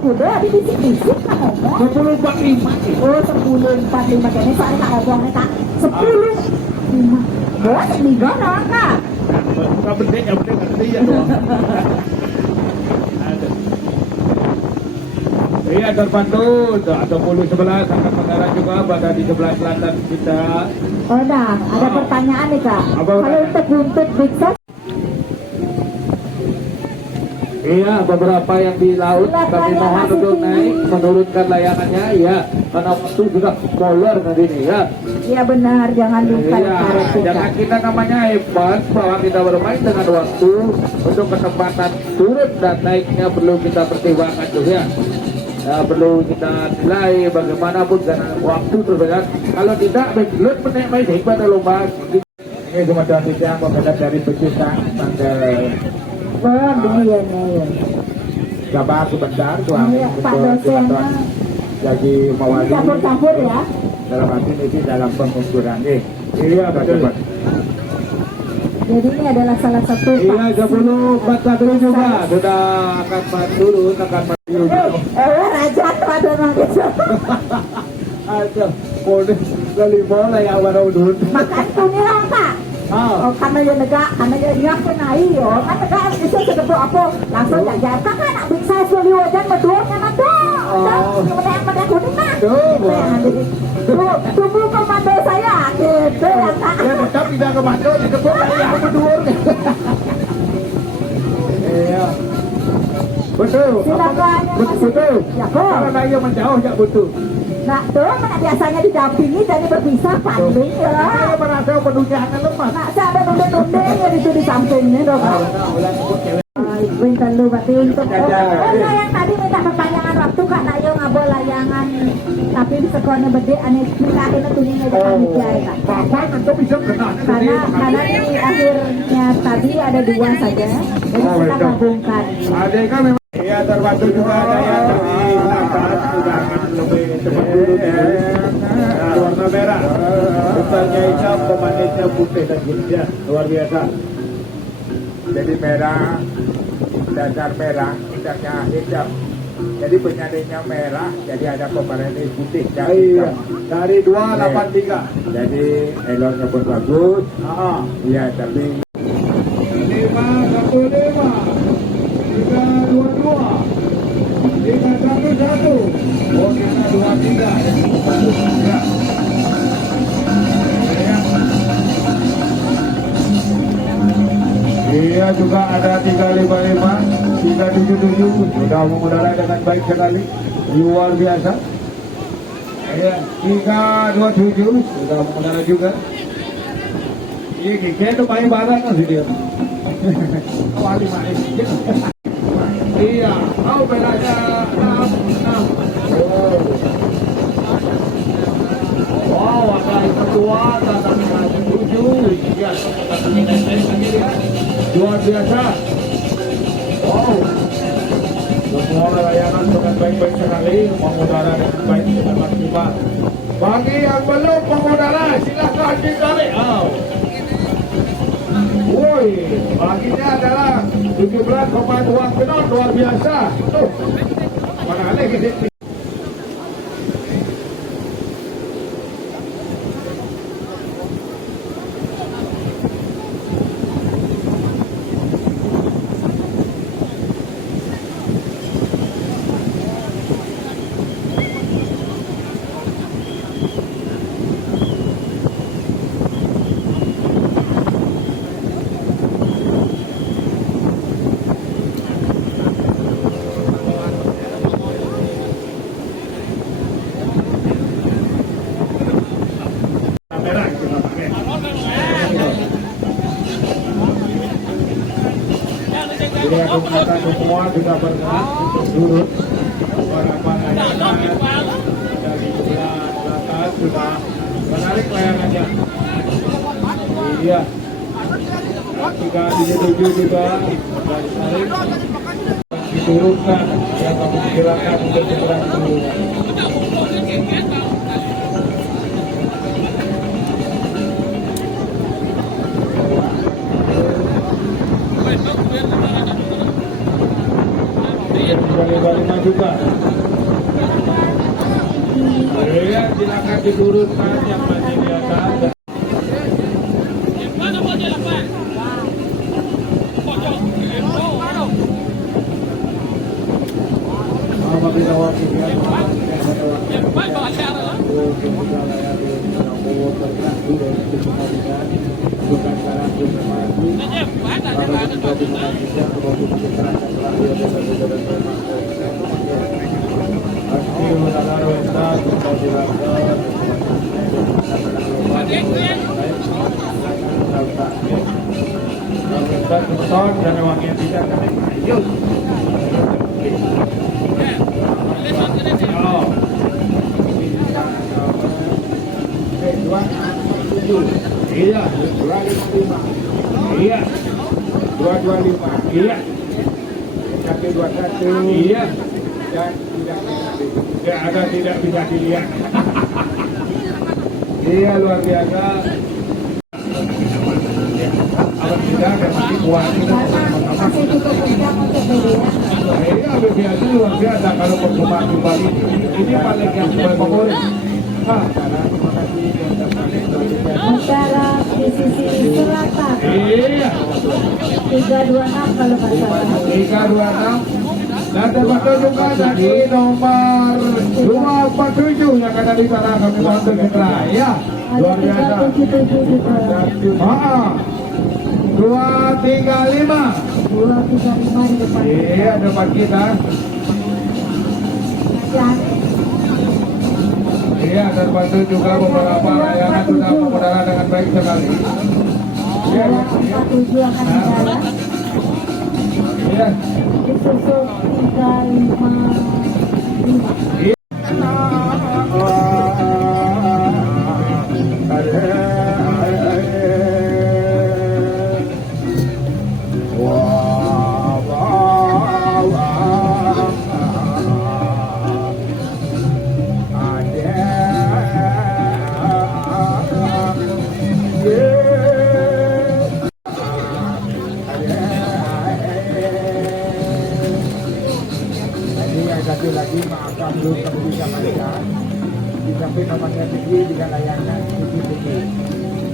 kuda di bisik-bisik nak ngomong. 10.45. Oh 10.45 ini soalnya tak ngomong nih kak. 10.5. Bos tiga dong kak. Bukan penting, yang penting ngerti ya doang. Iya terbantu, ada puluh 11 akan mengarah juga pada di sebelah selatan kita. Oh dah, ada pertanyaan nih kak. Apa Kalau untuk buntut Big Sos, iya beberapa yang di laut kami mohon untuk naik menurunkan layangannya ya, karena waktu sudah molor tadi nih ya. iya benar, jangan lupa Iya, karet tuh, jangan kak. kita namanya hebat bahwa kita bermain dengan waktu. Untuk kecepatan turun dan naiknya perlu kita pertimbangkan juga ya. Perlu kita nilai bagaimanapun karena waktu terberat. Kalau tidak begitu menaik hebat lomba. Ini cuma dari yang membedat dari pecinta tanggal. Oh iya nih. Sabar sebentar tuan. Iya, Pak dosen Lagi mewali. campur-campur ya. Dalam arti ini dalam pengukuran nih. Iya betul. Jadi ini adalah salah satu Iya 10.41 juga sudah akan turun akan menuju. raja pada gitu. Ada boleh kali bola yang baru dulu. Makan kuning kak. Oh, karena ya negak, karena ya dia kenai yo, kan negak bisa sedekah apa, langsung jajan. Kakak nak bisa suli wajan medurnya madu. Yang kuning mah. Tubuh komando saya, gitu ya kak. Ya tetap tidak komando, dikepung yang medur. Iya. Betul. Silakan. Betul. Ya kok. Kalau saya menjauh ya betul. Nah tuh, mana biasanya didampingi jadi berpisah panding ya. Saya merasa penuhnya lemah. Nah, saya ada nunde-nunde ya itu di sampingnya dong. Bentar lu berarti untuk yang tadi minta perpanjangan waktu kak nak yo ngabol layangan tapi di sekolahnya bede aneh nikahin tulinya di panitia kak. Bapak tentu bisa kena. Karena di akhirnya tadi ada dua saja, jadi kita gabungkan. Ada kan memang. Iya terbantu juga ada yang dari atas sudah akan lebih cepat dulu warna merah. Besarnya hitam, pemanisnya putih dan jenisnya luar biasa. Jadi merah, dasar merah, dasarnya hitam. Jadi penyandingnya merah, jadi ada pemanis putih. Iya, dari 283. Jadi eloknya pun bagus. Iya, tapi 515. 322 311 oh kita 23 ya. Iya juga ada 355 377 sudah mengudara dengan baik sekali luar biasa ya. 327 sudah mengudara juga. Iya kita itu main barang sih dia. Wali main. Iya, tahu bedanya 6. Wow, ada yang kedua, ada yang 7. Ya, luar biasa. Wow, semua layanan dengan baik-baik sekali, mengudara dengan baik dengan maksimal. Bagi yang belum mengudara, silakan ditarik. Woi, baginya adalah 17,2 knot luar biasa. Tuh, mana ada gitu. Jadi aku katakan semua sudah bergerak untuk turun beberapa layangan dari sebelah atas sudah menarik layangannya. Iya. Jika dituju juga dari tarik diturunkan yang kami perkirakan untuk bergerak turun. lima juga. Ya, silakan diturunkan yang masih di atas. Dan wakil tidak yuk. Iya, 255. Iya. 225. Iya. Kaki 21. Iya. Dan tidak ada tidak bisa dilihat. Iya, luar biasa. Kalau tidak ada masih kuat. Masih cukup kencang untuk media. Iya, biasa luar biasa kalau pertemuan kembali ini paling yang favorit. Antara di sisi selatan. Iya. 326 kalau nggak salah. 326. Dan termasuk juga dari nomor 247 yang ada di sana kami bantu kita. Ya, luar biasa. 377 juga. 235. 235 di depan. Iya, depan kita. Iya, terbantu juga beberapa layangan sudah mengudara dengan baik sekali. Iya, 47 akan jalan. iya. Disusul 355. Satu lagi maafkan belum bisa mereka di samping nomornya tinggi dengan layanan tinggi-tinggi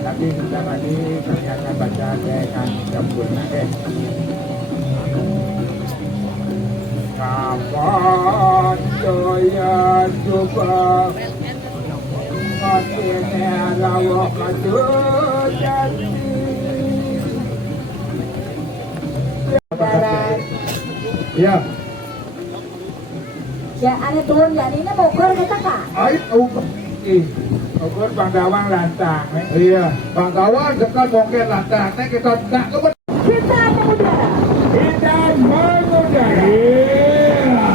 tapi kita lagi ternyata baca dengan sempurna kapan saya coba makinnya lawak kadut jadi ya. Ya, ada turun ya, ini ukur kita kak. Ay, ukur Bang Dawang lantang. Iya, Bang Dawang dekat mungkin lantang. Kita tak lupa. Kita mengudara. Kita mengudara. Iya.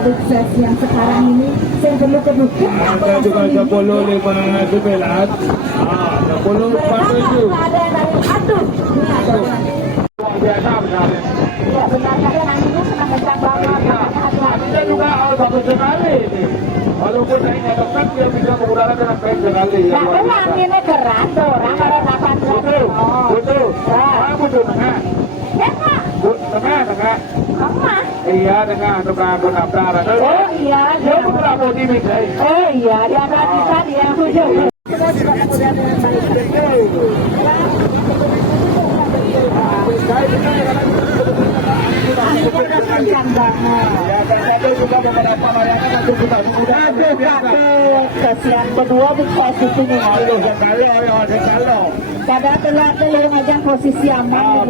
Sukses yang sekarang ini saya perlu kebuka. Ada juga 10.511. 10.47. Ada yang dari aduh. Biasa benar. Ya benar kalian anginnya senang kencang banget. Kita juga bagus sekali ini. Walaupun saya nyatakan dia bisa mengudara dengan baik sekali. Nah, memang anginnya keras tuh, orang ada 18. Betul. Betul. Tengah. Ya kak. Tengah. Mama. Iya, tengah. Tengah. Oh iya. Dia berapa mau dimiliki? Oh iya, di antara kita dia tujuh. Kita juga kemudian kesian kedua posisinya pada telah ngajak posisi aman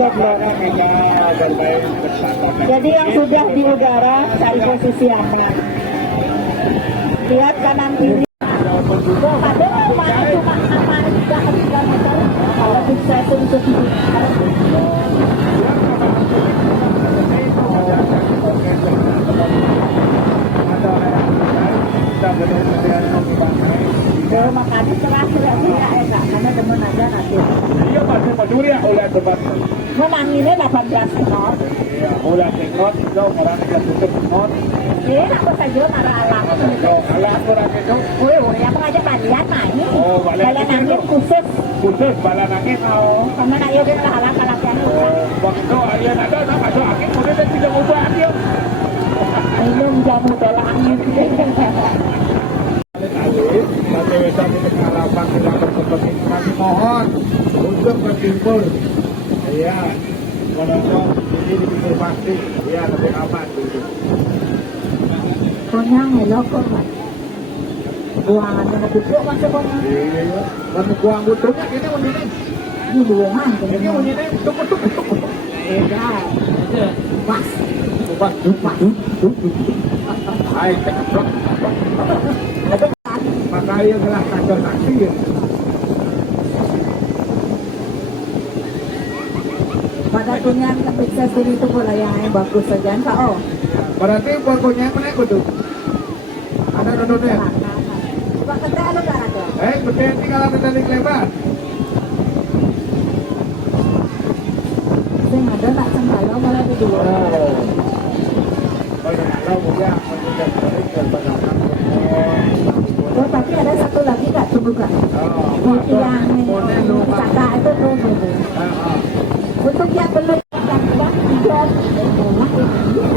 jadi yang sudah di udara cari posisi aman lihat kanan kiri ada mana cuma aman 3 meter kalau sukses untuk makanya terakhir ya enak karena temen aja nanti Iya masih peduli ya oleh debat. menanginnya 18 knot Iya, oleh tekot itu orang yang tutup knot. iya aku saja marah alam Kalau orang itu yang pengajar pandian main balik kalian nangin khusus bala nangin. sama nak yuk kita halang kalapnya Waktu ayah ada masuk angin kemudian tidak mau buat dia. kami mohon untuk ke timur. Iya, kalau ini di pintu pasti, ya lebih aman dulu. Konyang hello kok. Buangan yang duduk masih konyang. Iya, dan buang bututnya ini ini. Ini buangan. Ini tuk. Enggak. Pas. Pas. Hai, cekap. Makanya telah kantor taksi ya. Pada kunyan sukses diri itu pula yang bagus saja enggak oh. Berarti pokoknya mana aku tuh? Ada dodotnya. Coba kata ada kan ada. Betul tinggal ada tadi lebar. Saya ada tak sembalo malah itu dulu. Kalau ya, Oh, tapi ada satu lagi kak tunggu kak. Yang kakak itu tunggu. Untuk yang belum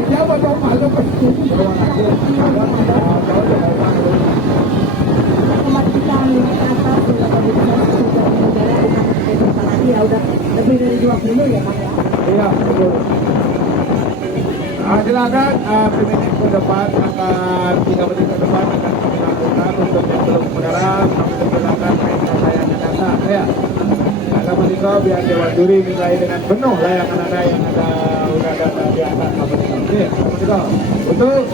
siapa dong malu pasti. Udah lebih dari 20 ya Pak ya. Iya, betul. Silakan 3 menit ke depan akan 3 menit ke depan akan kami lakukan untuk yang belum mendarat kami persilakan main layangan anda ya. Anda menikah biar Dewan Juri nilai dengan penuh layangan anda yang ada udah ada di atas kami menikah. Menikah untuk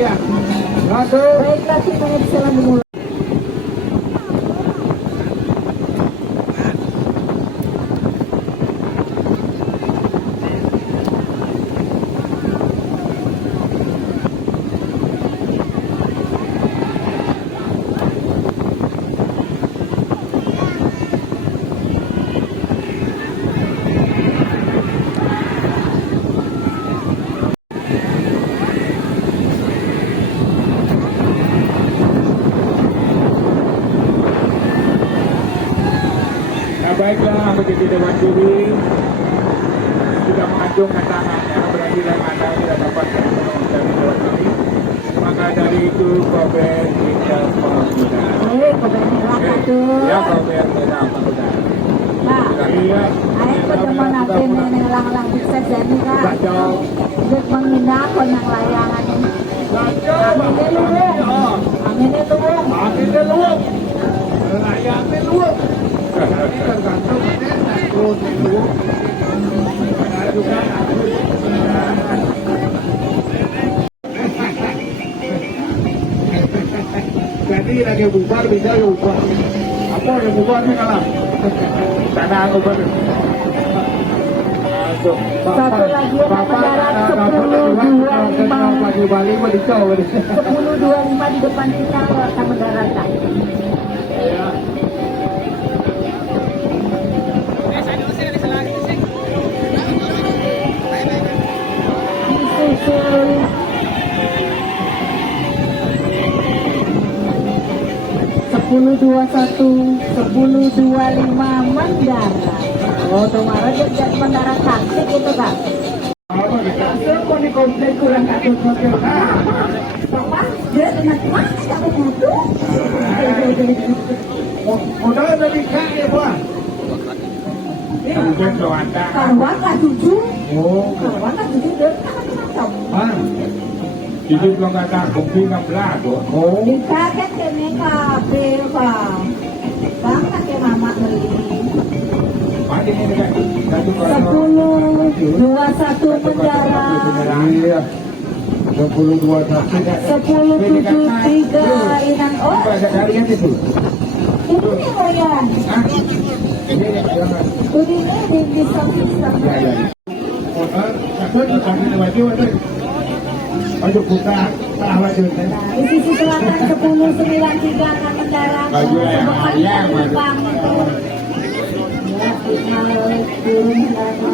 ya 1. Baiklah kita silakan dimulai. Baiklah, begitu Dewan Juri sudah mengacungkan tangannya berarti dalam anda tidak dapat penuh dari Dewan Juri. Maka dari itu Kober tidak penggunaan. Kober merah tuh. Ya, Kober merah penggunaan. Nah, iya. Ayo ketemu nanti lang-lang sukses jadi kak. Kacau. Untuk menghina konang layangan ini. Kacau. Anginnya luwung. Anginnya luwung. Layangannya luwung. Ini tergantung turun luwung. Ada juga. Jadi lagi bubar bisa bubar. Apa yang bubarnya kalah? Tanah aku ber. Satu lagi yang mendarat 10.25 lagi Bali mau dicau. 10.25 di depan kita akan mendarat. Sepuluh 10.25 mendarat. Oh, kemarin dia jadi mendarat taksi gitu kan? Langsung mau dikomplain kurang satu hotel. Bapak, dia dengan mana kamu butuh? Modal dari kak ya buah. Bukan Rwanda. Karuan lah 7. Oh, Karuan lah 7 dia kan macam. Jadi belum ada bukti 16 tuh. Oh. Kita kan kene kabel Bang. Bang tak ke mama beli. Pagi ini kan. 10.21 penjara. Iya. 10.21. 10.73 inang oh. Ada harian itu. Ini nih Boyan. Ini jangan. Ini di samping. Ya ya. Motor, satu di samping baju ada. Baju buka, salah juga. Di sisi selatan 10.93 akan mendarat. Baju yang ayam,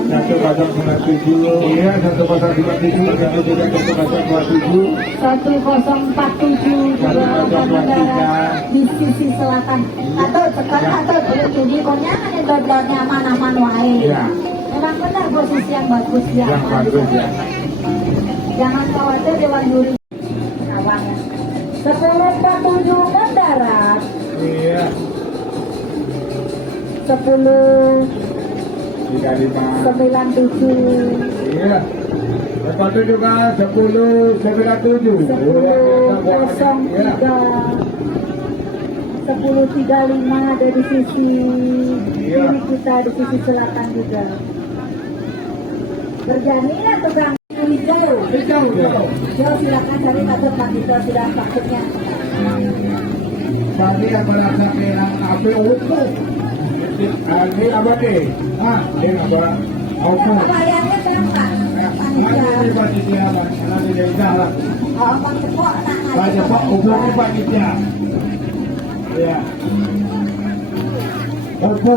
satu pasang 97, iya 1057, satu juga 1027, 1047 juga akan mendarat di sisi selatan. Atau sekarang atau jadi konyak ada dodotnya aman-aman wae. iya. Memang benar posisi yang bagus ya. Yang bagus ya. Jangan khawatir Dewan Juri. Awang. 1047 mendarat. Iya. Iya. Lepas itu juga 1097. 10.03 10.35 dari sisi kiri kita, di sisi selatan juga. Berjaminan tukang hijau. Hijau. Hijau silakan cari takut Pak Hijau sudah takutnya. Tadi yang berasa yang api utuh. Ini apa nih? Ini apa? Auto. Bayarnya berapa? Ini panitia, nanti dia jalan. Oh, Pak Cepok nak. Pak Cepok, umumnya panitia. Ya. Auto.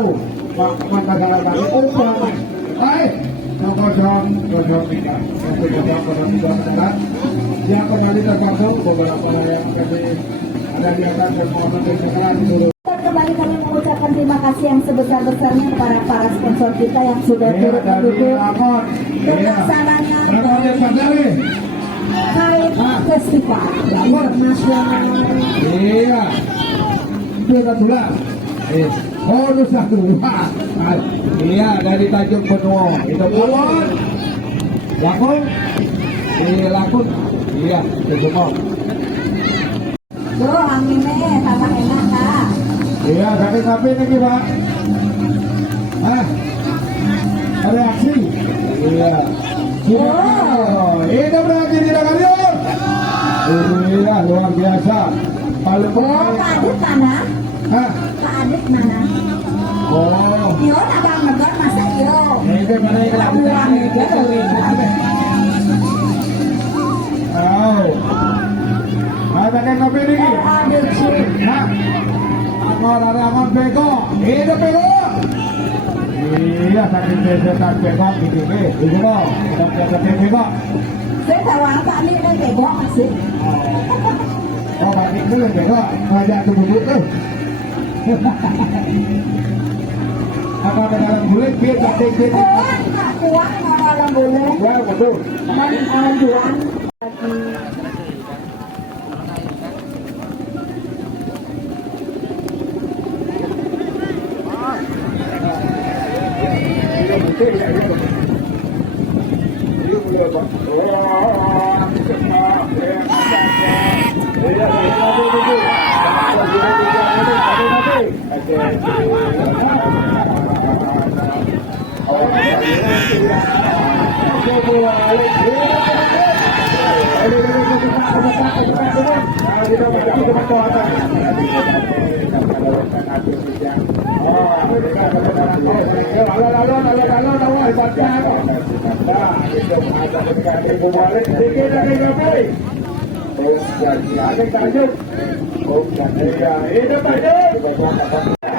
Pak Masalah kali. Auto. Baik. Kosong ini. Yang kembali terpotong beberapa yang kami ada di atas dan mengenai Kembali kami mengucapkan terima kasih yang sebesar-besarnya kepada para sponsor kita yang sudah turut mendukung pelaksanaan Kain Festival Internasional. Iya. Kita tulang. Bonus satu. Iya, dari Tanjung Benua. Itu kawan. Lakon. Lakon. Iya, itu semua. Tuh, anginnya sama enak kak. Iya, sapi lagi Pak. Reaksi. Iya. Itu berarti tidak kalian. Iya, luar biasa. Paling Pak Adit mana? Pak Adit mana? Oh. Yo, abang negor masa yo. Itu mana yang Kalau uang aja pakai kopi ini. Adit sih. Orang bego. Itu bego. Iya, sakit setan bego ini. Itu loh. Ada bego. Saya tahu apa ini udah bego masih. Oh, balik dulu bego. Ngajak tubuh tuh. Apa dalam bulan dia cantik dia. Kuat dalam bulan. Ya betul. Dan jualan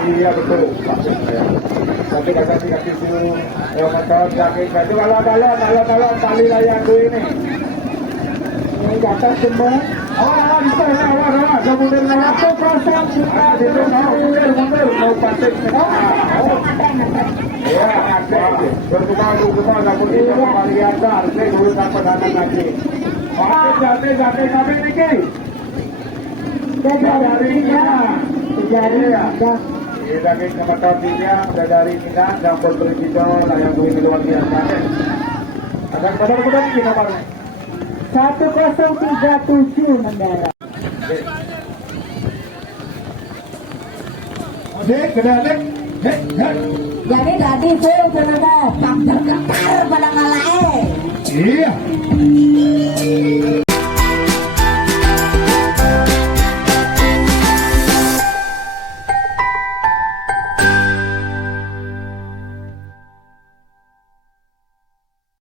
Iya betul. Tapi kasih dulu. Motor jaket baju kalau tali layang gue ini. Ini kata semua. Oh, bisa awal. Kemudian waktu kosong kita itu mundur mau patik. Ya, ada. Berkumau namun itu kembali ada. Saya dulu sampai datang lagi. Oke, jate kami niki. Dari ya. Kita ke motor tiga dari Minang dan Polresito yang begini luar biasa. Akan benar-benar ini nomornya. 1037 mendarat. Oke, kedalek. Jadi tadi full kenapa tak terkekar pada ngalae. Iya.